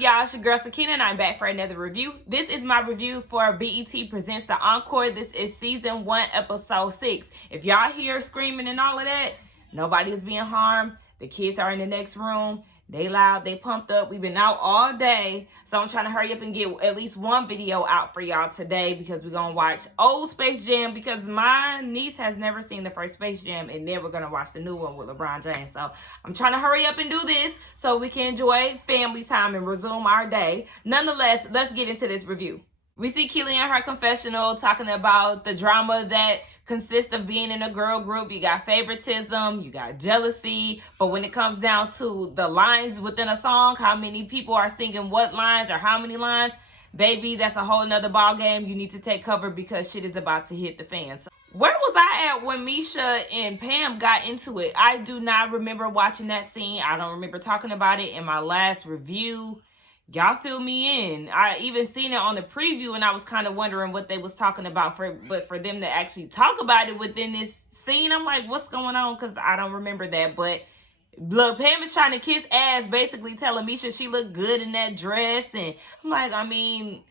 y'all? It's your girl Sakina and I'm back for another review. This is my review for BET Presents the Encore. This is season 1, episode 6. If y'all hear screaming and all of that, nobody is being harmed. The kids are in the next room. They loud, they pumped up. We've been out all day. So I'm trying to hurry up and get at least one video out for y'all today because we're going to watch old Space Jam because my niece has never seen the first Space Jam, and then we're going to watch the new one with LeBron James. So I'm trying to hurry up and do this so we can enjoy family time and resume our day. Nonetheless, let's get into this review. We see Keely in her confessional talking about the drama that consists of being in a girl group. You got favoritism, you got jealousy, but when it comes down to the lines within a song, how many people are singing what lines or how many lines, baby, that's a whole nother ball game. You need to take cover because shit is about to hit the fan. So, where was I at when Misha and Pam got into it? I do not remember watching that scene. I don't remember talking about it in my last review. Y'all fill me in. I even seen it on the preview and I was kind of wondering what they was talking about. But for them to actually talk about it within this scene, I'm like, what's going on? Because I don't remember that. But look, Pam is trying to kiss ass, basically telling Misha she looked good in that dress. And I'm like, I mean,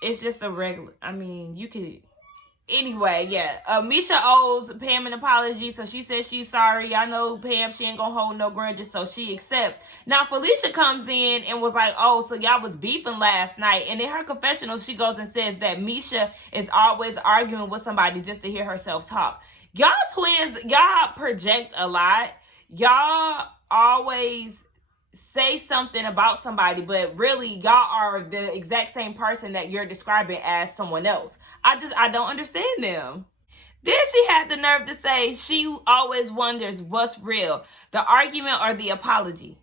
it's just a regular, I mean, you could... Anyway, yeah, Misha owes Pam an apology, so she says she's sorry. I know Pam, she ain't gonna hold no grudges, so she accepts. Now, Felicia comes in and was like, oh, so y'all was beefing last night. And in her confessional, she goes and says that Misha is always arguing with somebody just to hear herself talk. Y'all twins, y'all project a lot. Y'all always say something about somebody, but really, y'all are the exact same person that you're describing as someone else. I don't understand them. Then she had the nerve to say she always wonders what's real, the argument or the apology.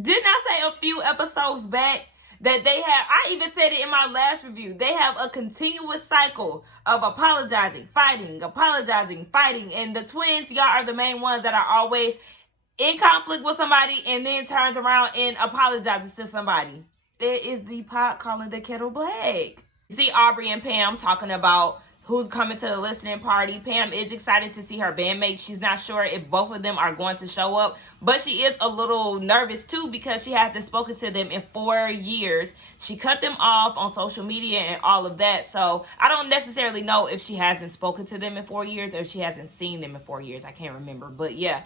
Didn't I say a few episodes back that they have, I even said it in my last review, they have a continuous cycle of apologizing, fighting, and the twins, y'all are the main ones that are always in conflict with somebody and then turns around and apologizes to somebody. It is the pot calling the kettle black. You see Aubrey and Pam talking about who's coming to the listening party. Pam is excited to see her bandmates. She's not sure if both of them are going to show up, but she is a little nervous too because she hasn't spoken to them in 4 years. She cut them off on social media and all of that. So I don't necessarily know if she hasn't spoken to them in 4 years or if she hasn't seen them in 4 years. I can't remember, but yeah.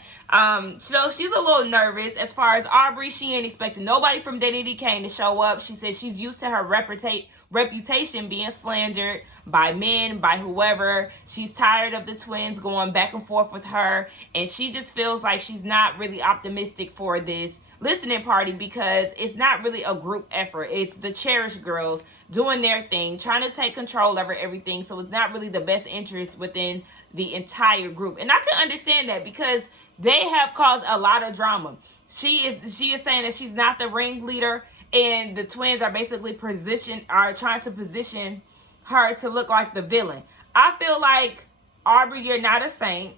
So she's a little nervous. As far as Aubrey, she ain't expecting nobody from Danity Kane to show up. She says she's used to her reputation being slandered by men, by whoever. She's tired of the twins going back and forth with her, and she just feels like she's not really optimistic for this listening party because it's not really a group effort. It's the cherished girls doing their thing, trying to take control over everything, so it's not really the best interest within the entire group. And I can understand that because they have caused a lot of drama. She is saying that she's not the ringleader, and the twins are basically trying to position her to look like the villain. I feel like, Aubrey, you're not a saint,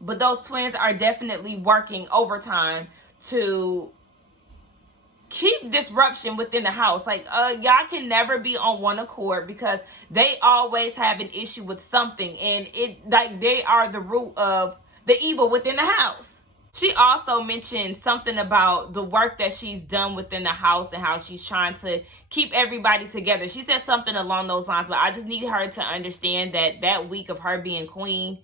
but those twins are definitely working overtime to keep disruption within the house. Like, y'all can never be on one accord because they always have an issue with something, and they are the root of the evil within the house. She also mentioned something about the work that she's done within the house and how she's trying to keep everybody together. She said something along those lines, but I just need her to understand that that week of her being queen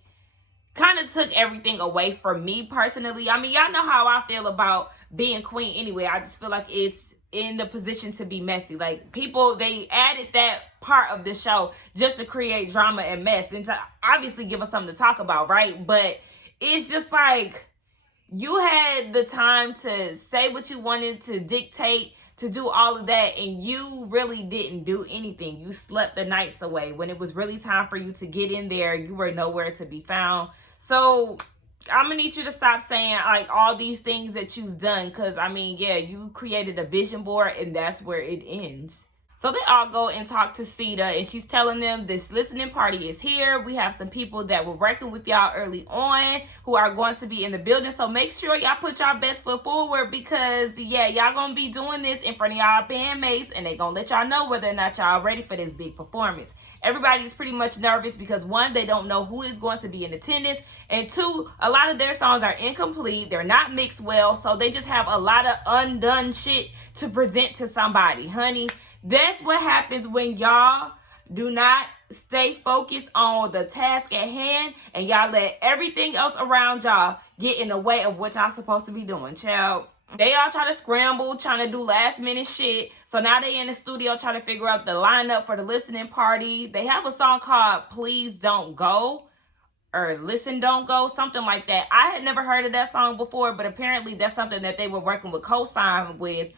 kind of took everything away from me personally. I mean, y'all know how I feel about being queen anyway. I just feel like it's in the position to be messy. Like, people, they added that part of the show just to create drama and mess and to obviously give us something to talk about, right? But it's just like, you had the time to say what you wanted, to dictate, to do all of that, and you really didn't do anything. You slept the nights away. When it was really time for you to get in there, you were nowhere to be found. So I'm gonna need you to stop saying like all these things that you've done, because I mean, yeah, you created a vision board and that's where it ends. So they all go and talk to Sita, and she's telling them this listening party is here. We have some people that were working with y'all early on who are going to be in the building. So make sure y'all put y'all best foot forward, because yeah, y'all gonna be doing this in front of y'all bandmates, and they gonna let y'all know whether or not y'all ready for this big performance. Everybody is pretty much nervous because one, they don't know who is going to be in attendance, and two, a lot of their songs are incomplete. They're not mixed well, so they just have a lot of undone shit to present to somebody, honey. That's what happens when y'all do not stay focused on the task at hand, and y'all let everything else around y'all get in the way of what y'all supposed to be doing, child. They all try to scramble, trying to do last minute shit. So now they in the studio trying to figure out the lineup for the listening party. They have a song called Please Don't Go, or Listen Don't Go, something like that. I had never heard of that song before, but apparently that's something that they were working with Cosign with.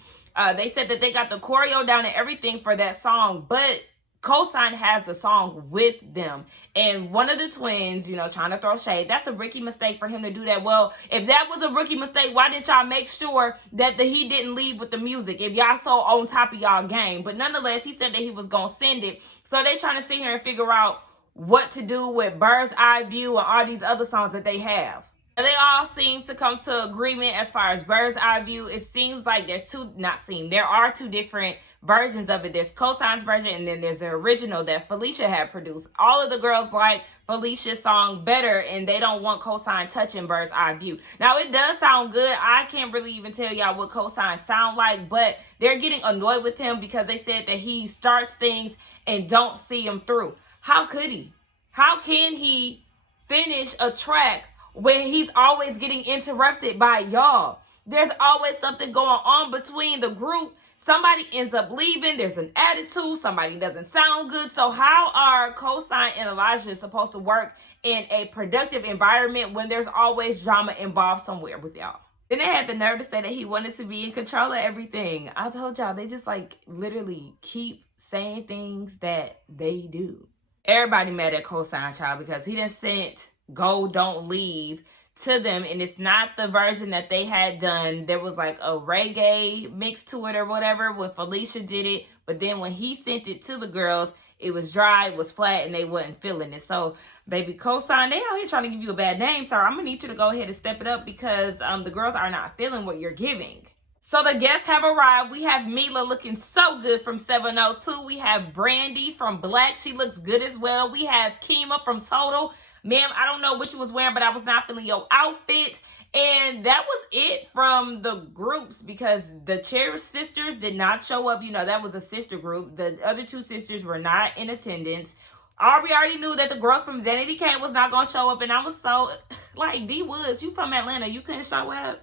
They said that they got the choreo down and everything for that song, but Cosign has the song with them. And one of the twins, you know, trying to throw shade. That's a rookie mistake for him to do that. Well, if that was a rookie mistake, why didn't y'all make sure that he didn't leave with the music? If y'all so on top of y'all game. But nonetheless, he said that he was going to send it. So they trying to sit here and figure out what to do with Bird's Eye View and all these other songs that they have. They all seem to come to agreement as far as Bird's Eye View. It seems like there are two different versions of it. There's Cosign's version, and then there's the original that Felicia had produced. All of the girls like Felicia's song better, and they don't want Cosign touching Bird's Eye View. Now, it does sound good. I can't really even tell y'all what Cosign sound like, but they're getting annoyed with him because they said that he starts things and don't see them through. How could he? How can he finish a track when he's always getting interrupted by y'all? There's always something going on between the group. Somebody ends up leaving. There's an attitude. Somebody doesn't sound good. So how are Cosign and Elijah supposed to work in a productive environment when there's always drama involved somewhere with y'all? Then they had the nerve to say that he wanted to be in control of everything. I told y'all, they just like literally keep saying things that they do. Everybody mad at Cosign, child, because he done sent Go Don't Leave to them, and it's not the version that they had done. There was like a reggae mix to it or whatever when Felicia did it, but then when he sent it to the girls, it was dry, it was flat, and they wasn't feeling it. So baby, Cosign, they out here trying to give you a bad name, sir. I'm gonna need you to go ahead and step it up, because the girls are not feeling what you're giving. So the guests have arrived. We have Mila looking so good from 702. We have Brandy from Black. She looks good as well. We have Kima from Total. Ma'am, I don't know what you was wearing, but I was not feeling your outfit. And that was it from the groups, because the Cherish sisters did not show up. You know, that was a sister group. The other two sisters were not in attendance. We already knew that the girls from Zanity Kane was not going to show up. And I was so, like, D Woods, you from Atlanta. You couldn't show up?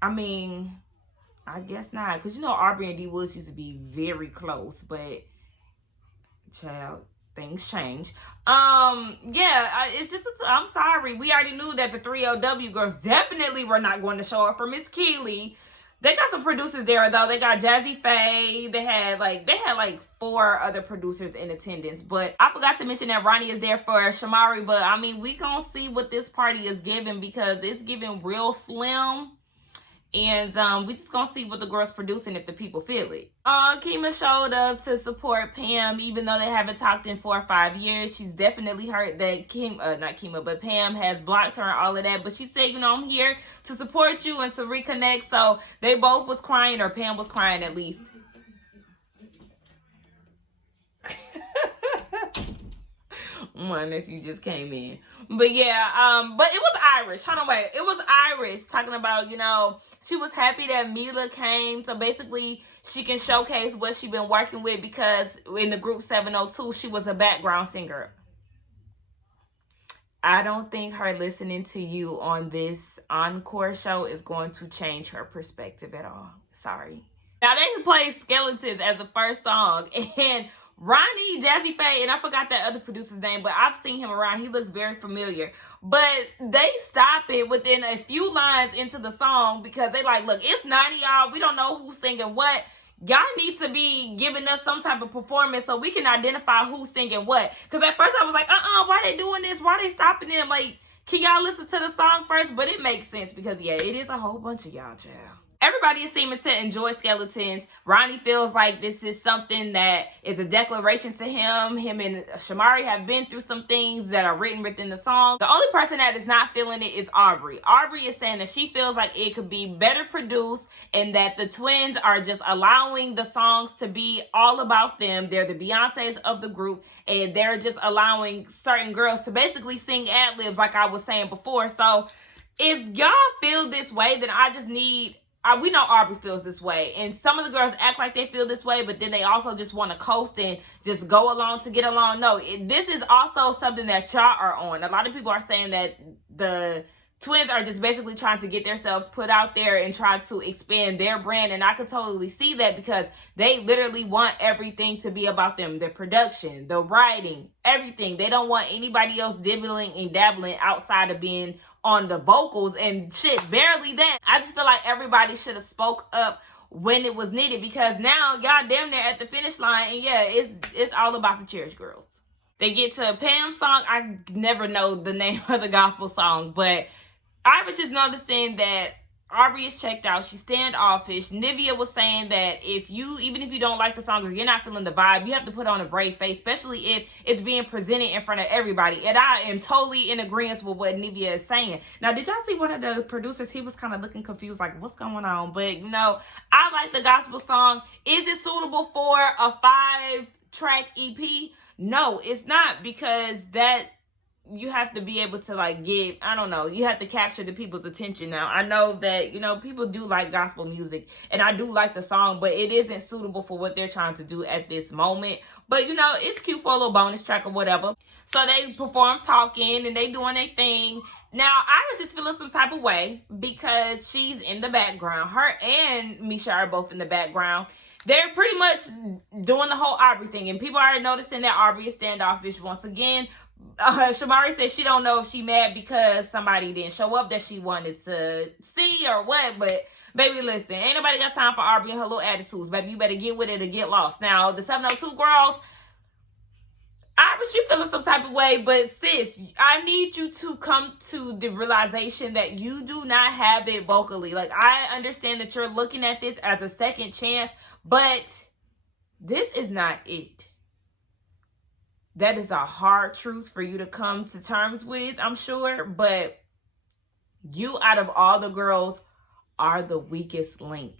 I mean, I guess not. Because, you know, Aubrey and D Woods used to be very close. But, child, things change. It's just, I'm sorry. We already knew that the 3LW girls definitely were not going to show up for Miss Keeley. They got some producers there, though. They got Jazzy Faye. They had like 4 other producers in attendance. But I forgot to mention that Ronnie is there for Shamari. But, I mean, we gonna see what this party is giving, because it's giving real slim. And we just gonna see what the girls producing if the people feel it. Kima showed up to support Pam, even though they haven't talked in 4 or 5 years. She's definitely heard that Pam has blocked her and all of that. But she said, you know, I'm here to support you and to reconnect. So they both was crying, or Pam was crying at least. One, if you just came in. But yeah, but it was Irish. Hold on, wait. It was Irish talking about, you know, she was happy that Mila came. So basically, she can showcase what she been working with, because in the group 702, she was a background singer. I don't think her listening to you on this Encore show is going to change her perspective at all. Sorry. Now, they played Skeletons as the first song, and Ronnie, Jazzy Faye, and I forgot that other producer's name, but I've seen him around. He looks very familiar. But they stop it within a few lines into the song, because they like, look, it's 90 y'all. We don't know who's singing what. Y'all need to be giving us some type of performance so we can identify who's singing what. Because at first I was like, why they doing this? Why they stopping them? Like, can y'all listen to the song first? But it makes sense, because, yeah, it is a whole bunch of y'all, child. Everybody is seeming to enjoy skeletons. Ronnie feels like this is something that is a declaration to him. Him and Shamari have been through some things that are written within the song. The only person that is not feeling it is Aubrey. Aubrey is saying that she feels like it could be better produced and that the twins are just allowing the songs to be all about them. They're the Beyoncés of the group, and they're just allowing certain girls to basically sing ad-libs like I was saying before. So if y'all feel this way, then I just need... we know Aubrey feels this way, and some of the girls act like they feel this way, but then they also just want to coast and just go along to get along. No, this is also something that y'all are on. A lot of people are saying that the twins are just basically trying to get themselves put out there and try to expand their brand, and I could totally see that because they literally want everything to be about them. The production, the writing, everything. They don't want anybody else dibbling and dabbling outside of being on the vocals and shit, barely that. I just feel like everybody should have spoke up when it was needed, because now y'all damn near at the finish line, and yeah, it's all about the Cherish Girls. They get to Pam's song. I never know the name of the gospel song, but I was just noticing that Aubrey is checked out. She's standoffish. Nivea was saying that even if you don't like the song or you're not feeling the vibe, you have to put on a brave face, especially if it's being presented in front of everybody. And I am totally in agreement with what Nivea is saying. Now, did y'all see one of the producers? He was kind of looking confused, like, what's going on? But, you know, I like the gospel song. Is it suitable for a 5-track EP? No, it's not, because that... you have to be able to like get, I don't know, you have to capture the people's attention. Now, I know that, you know, people do like gospel music and I do like the song, but it isn't suitable for what they're trying to do at this moment. But, you know, it's cute for a little bonus track or whatever. So they perform talking and they doing their thing. Now, I was just feeling some type of way because she's in the background. Her and Misha are both in the background. They're pretty much doing the whole Aubrey thing, and people are noticing that Aubrey is standoffish once again. Shamari said she don't know if she mad because somebody didn't show up that she wanted to see or what, but baby, listen, ain't nobody got time for Aubrey and her little attitudes. Baby, you better get with it or get lost. Now, the 702 girls, I was you feeling some type of way, but sis, I need you to come to the realization that you do not have it vocally. Like, I understand that you're looking at this as a second chance, but this is not it. That is a hard truth for you to come to terms with, I'm sure. But you, out of all the girls, are the weakest link.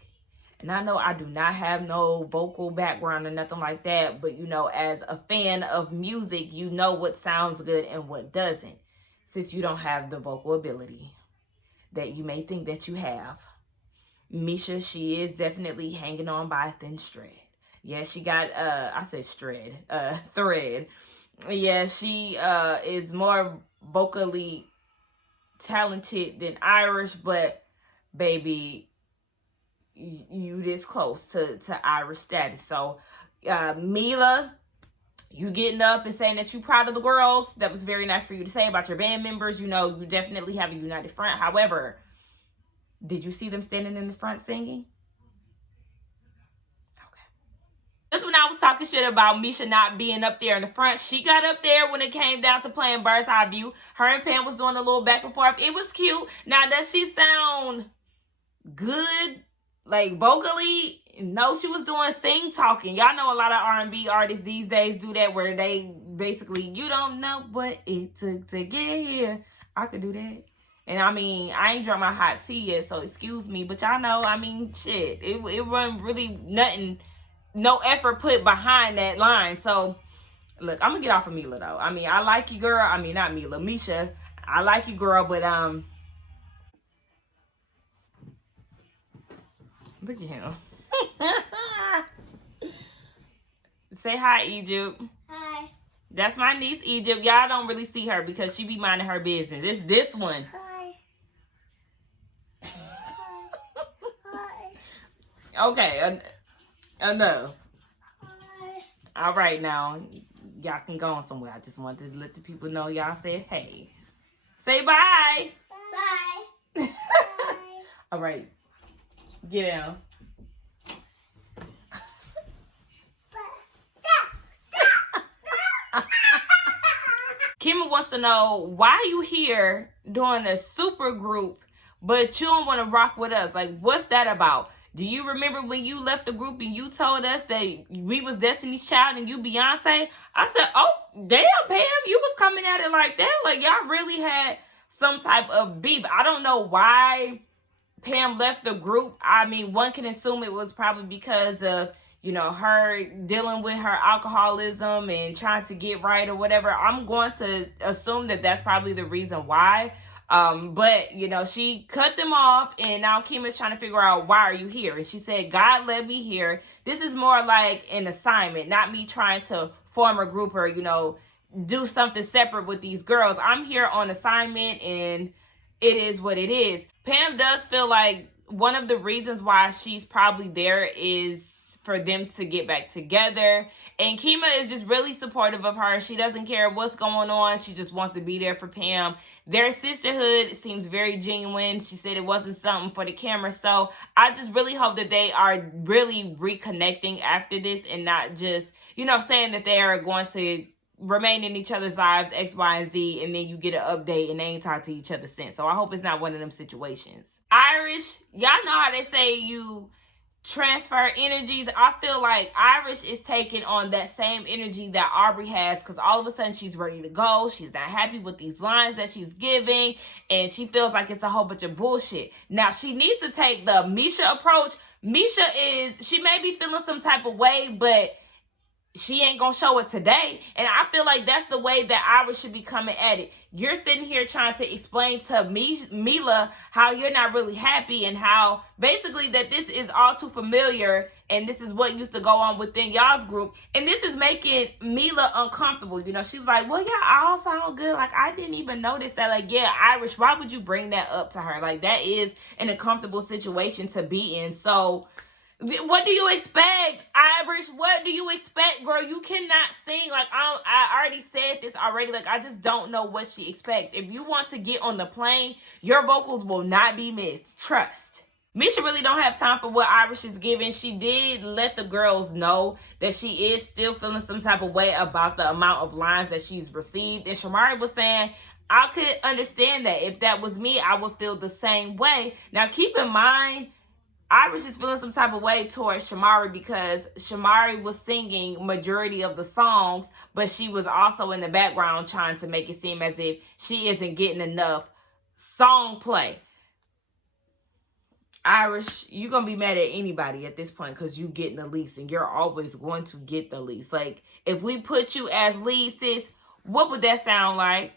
And I know I do not have no vocal background or nothing like that. But, you know, as a fan of music, you know what sounds good and what doesn't. Since you don't have the vocal ability that you may think that you have. Misha, she is definitely hanging on by a thin thread. Yeah, she got, thread. Yeah, she is more vocally talented than Irish, but baby, you this close to Irish status. So, Mila, you getting up and saying that you proud of the girls. That was very nice for you to say about your band members. You know, you definitely have a united front. However, did you see them standing in the front singing? This when I was talking shit about Misha not being up there in the front. She got up there when it came down to playing Bird's Eye View. Her and Pam was doing a little back and forth. It was cute. Now, does she sound good, like vocally? No, she was doing sing talking. Y'all know a lot of R&B artists these days do that, where they basically, you don't know what it took to get here. I could do that. And I mean, I ain't drunk my hot tea yet, so excuse me. But y'all know, I mean, shit, it wasn't really nothing. No effort put behind that line. So, look, I'm gonna get off of Mila, though. I mean, I like you, girl. I mean, not Mila, Misha. I like you, girl, but, look at him. Say hi, Egypt. Hi. That's my niece, Egypt. Y'all don't really see her because she be minding her business. It's this one. Hi. Hi. Okay, enough. Hi. All right, now y'all can go on somewhere. I just wanted to let the people know y'all said hey. Say bye. Bye. Bye. All right, get down. Kimmy wants to know why you here doing a super group but you don't want to rock with us. Like, what's that about? Do you remember when you left the group and you told us that we was Destiny's Child and you Beyonce? I said, oh, damn, Pam, you was coming at it like that. Like, y'all really had some type of beef. I don't know why Pam left the group. I mean, one can assume it was probably because of, you know, her dealing with her alcoholism and trying to get right or whatever. I'm going to assume that that's probably the reason why. But, you know, she cut them off, and now Kima's trying to figure out, why are you here? And she said, God led me here. This is more like an assignment, not me trying to form a group or, you know, do something separate with these girls. I'm here on assignment, and it is what it is. Pam does feel like one of the reasons why she's probably there is for them to get back together. And Kima is just really supportive of her. She doesn't care what's going on. She just wants to be there for Pam. Their sisterhood seems very genuine. She said it wasn't something for the camera. So I just really hope that they are really reconnecting after this and not just, you know, saying that they are going to remain in each other's lives, X, Y, and Z, and then you get an update and they ain't talked to each other since. So I hope it's not one of them situations. Irish, y'all know how they say you transfer energies. I feel like Irish is taking on that same energy that Aubrey has, because all of a sudden she's ready to go. She's not happy with these lines that she's giving, and she feels like it's a whole bunch of bullshit. Now, she needs to take the Misha approach. Misha she may be feeling some type of way, but she ain't gonna show it today. And I feel like that's the way that Irish should be coming at it. You're sitting here trying to explain to Mila how you're not really happy, and how basically that this is all too familiar and this is what used to go on within y'all's group. And this is making Mila uncomfortable. You know, she's like, well, yeah, I all sound good. Like, I didn't even notice that. Like, yeah, Irish, why would you bring that up to her? Like, that is an uncomfortable situation to be in. So what do you expect, Irish? What do you expect, girl? You cannot sing. Like, I already said this already. Like, I just don't know what she expects. If you want to get on the plane, your vocals will not be missed. Trust. Misha really don't have time for what Irish is giving. She did let the girls know that she is still feeling some type of way about the amount of lines that she's received. And Shamari was saying, I could understand that. If that was me, I would feel the same way. Now, keep in mind, Irish is feeling some type of way towards Shamari because Shamari was singing majority of the songs, but she was also in the background trying to make it seem as if she isn't getting enough song play. Irish, you're going to be mad at anybody at this point because you getting the least, and you're always going to get the least. Like, if we put you as lead, sis, what would that sound like?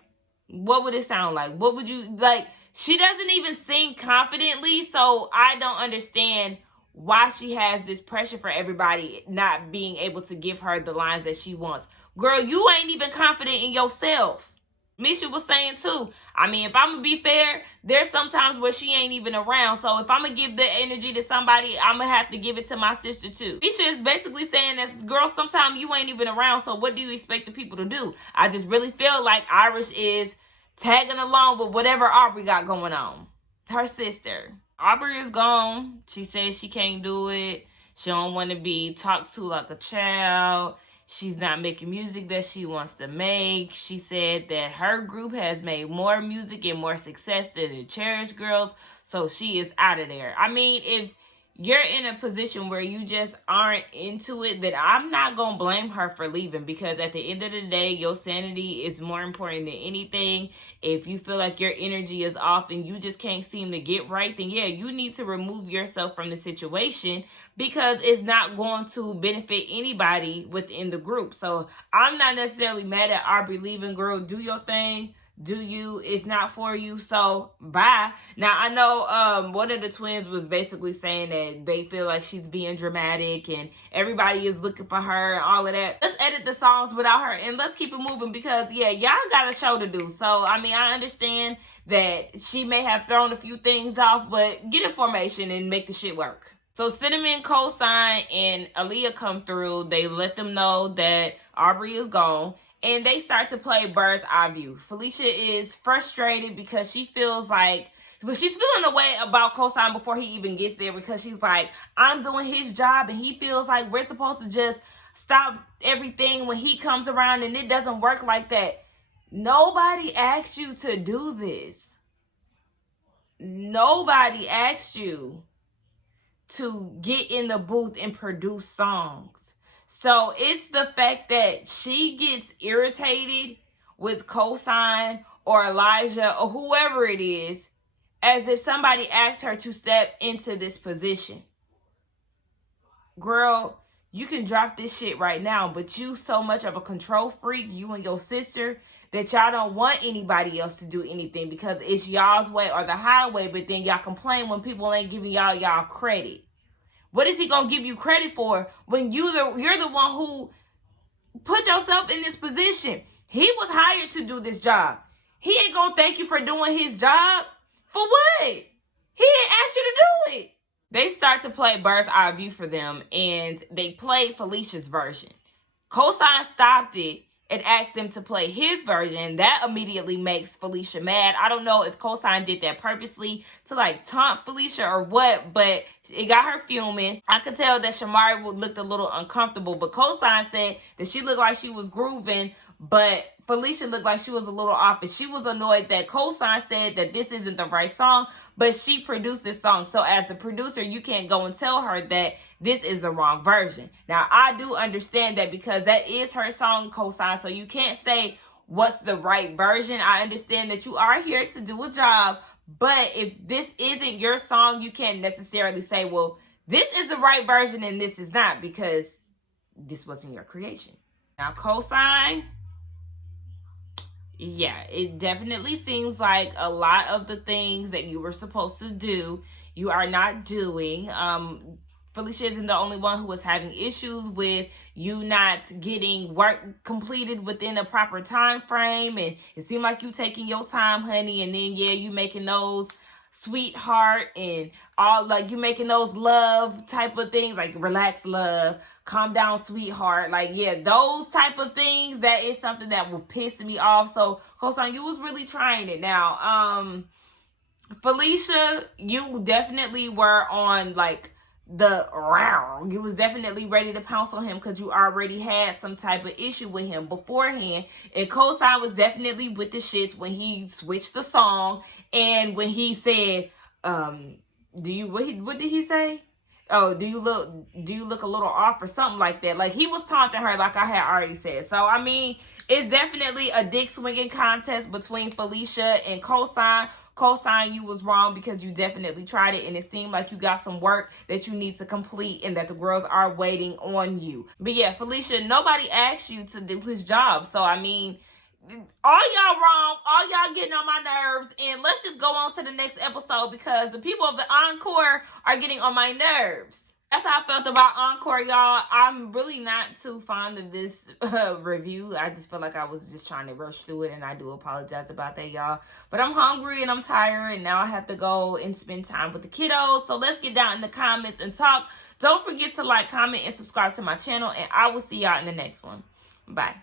What would it sound like? What would you, like, she doesn't even sing confidently, so I don't understand why she has this pressure for everybody not being able to give her the lines that she wants. Girl, you ain't even confident in yourself. Misha was saying too, I mean, if I'm going to be fair, there's sometimes where she ain't even around. So if I'm going to give the energy to somebody, I'm going to have to give it to my sister too. Misha is basically saying that, girl, sometimes you ain't even around, so what do you expect the people to do? I just really feel like Irish is tagging along with whatever Aubrey got going on. Her sister. Aubrey is gone. She says she can't do it. She don't want to be talked to like a child. She's not making music that she wants to make. She said that her group has made more music and more success than the Cherish Girls, so she is out of there. I mean, if you're in a position where you just aren't into it, then I'm not going to blame her for leaving, because at the end of the day, your sanity is more important than anything. If you feel like your energy is off and you just can't seem to get right, then yeah, you need to remove yourself from the situation, because it's not going to benefit anybody within the group. So I'm not necessarily mad at Aubrey leaving. Girl, do your thing. Do you? It's not for you, so bye. Now, I know one of the twins was basically saying that they feel like she's being dramatic and everybody is looking for her and all of that. Let's edit the songs without her and let's keep it moving, because yeah, y'all got a show to do. So I mean, I understand that she may have thrown a few things off, but get in formation and make the shit work. So Cinnamon, Cosign, and Aaliyah come through. They let them know that Aubrey is gone. And they start to play Bird's Eye View. Felicia is frustrated because she feels like, but she's feeling a way about Cosign before he even gets there, because she's like, I'm doing his job and he feels like we're supposed to just stop everything when he comes around, and it doesn't work like that. Nobody asked you to do this. nobody asked you to get in the booth and produce songs. So it's the fact that she gets irritated with Cosign or Elijah or whoever it is, as if somebody asked her to step into this position. Girl, you can drop this shit right now, but you so much of a control freak, you and your sister, that y'all don't want anybody else to do anything because it's y'all's way or the highway, but then y'all complain when people ain't giving y'all credit. What is he gonna give you credit for when you're the one who put yourself in this position? He was hired to do this job. He ain't gonna thank you for doing his job. For what? He didn't ask you to do it. They start to play Bird's Eye View for them, and they played Felicia's version. Cosign stopped it and asked them to play his version. That immediately makes Felicia mad. I don't know if Cosign did that purposely to like taunt Felicia or what, but it got her fuming. I could tell that Shamari looked a little uncomfortable, but Cosign said that she looked like she was grooving, but Felicia looked like she was a little off, and she was annoyed that Cosign said that this isn't the right song, but she produced this song. So as the producer, you can't go and tell her that this is the wrong version. Now, I do understand that because that is her song, Cosign, so you can't say what's the right version. I understand that you are here to do a job, but if this isn't your song, you can't necessarily say, well, this is the right version and this is not, because this wasn't your creation. Now, Cosign, yeah, it definitely seems like a lot of the things that you were supposed to do, you are not doing. Felicia isn't the only one who was having issues with you not getting work completed within a proper time frame, and it seemed like you taking your time, honey, and then yeah, you making those sweetheart and all, like you making those love type of things, like relax love, calm down sweetheart, like yeah, those type of things. That is something that will piss me off. So Cosign, you was really trying it. Now Felicia, you definitely were on like you was definitely ready to pounce on him because you already had some type of issue with him beforehand. And Cosign was definitely with the shits when he switched the song and when he said, what did he say? Oh, do you look a little off or something like that? Like he was taunting her, like I had already said. So I mean, it's definitely a dick swinging contest between Felicia and Cosign. Cosign, you was wrong because you definitely tried it and it seemed like you got some work that you need to complete and that the girls are waiting on you. But yeah, Felicia, nobody asked you to do his job. So I mean, all y'all wrong, all y'all getting on my nerves, and let's just go on to the next episode because the people of the Encore are getting on my nerves. That's how I felt about Encore, y'all. I'm really not too fond of this review. I just feel like I was just trying to rush through it, and I do apologize about that, y'all. But I'm hungry and I'm tired, and now I have to go and spend time with the kiddos. So let's get down in the comments and talk. Don't forget to like, comment, and subscribe to my channel, and I will see y'all in the next one. Bye.